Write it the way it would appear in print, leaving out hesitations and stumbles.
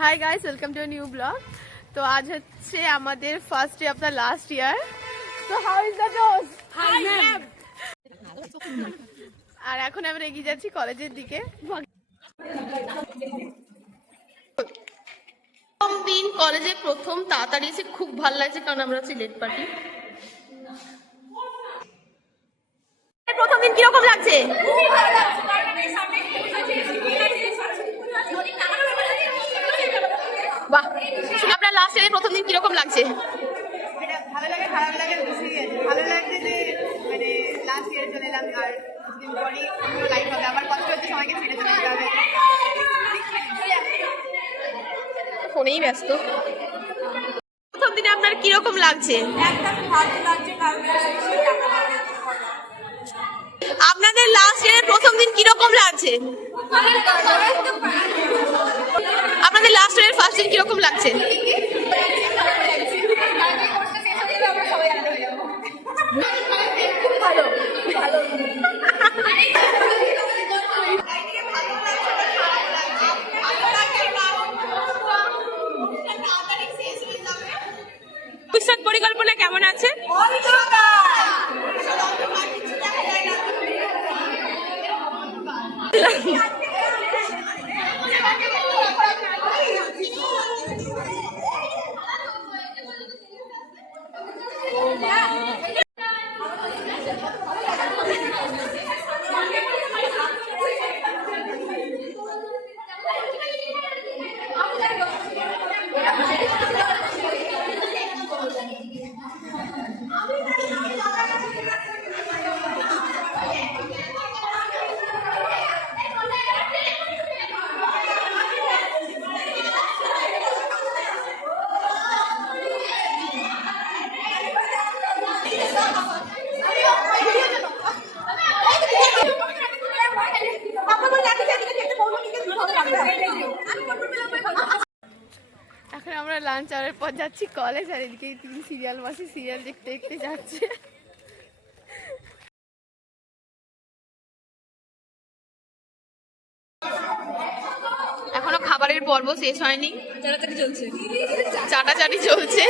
High guys, welcome to new blog. তো আজ হচ্ছে আমাদের first day of the last year. তো how is the dose? Hi ma'am. আর এখন আমরা এগিয়ে যাচ্ছি কলেজের দিকে। প্রথম দিন কলেজে, প্রথম তাড়াতাড়ি এসে খুব ভালো লাগছে, কারণ আমরা আছি লেট পার্টি। প্রথম দিন কিরকম লাগছে? বাহ, আপনার লাস্ট ইয়ারের প্রথম দিন কিরকম লাগছে? ভালো লাগে, খারাপ লাগে, খুশি আছে। ভালো লাগছে যে মানে লাস্ট ইয়ারে চলে এলাম, আর কিছুদিন পরই পুরো লাইফ হবে। আবার কষ্ট হচ্ছে, সবাইকে ছেড়ে চলে যেতে হবে। ফোনেই ব্যস্ত। প্রথম দিনে আপনার কিরকম লাগছে? একদম ভালো লাগছে, কারণ আপনাদের লাস্ট ইয়ারের প্রথম দিন কিরকম লাগছে? আপনাদের লাস্ট ইয়ারের ফার্স্ট দিন কিরকম লাগছে? ভবিষ্যৎ পরিকল্পনা কেমন আছে? এখন আমরা লাঞ্চ আওয়ারের পর যাচ্ছি কলেজ, আর এদিকে তিন সিরিয়াল মাসি সিরিয়াল দেখতে দেখতে যাচ্ছে। এখনো খাবারের পর্ব শেষ হয়নি, চাটাচাটি চলছে।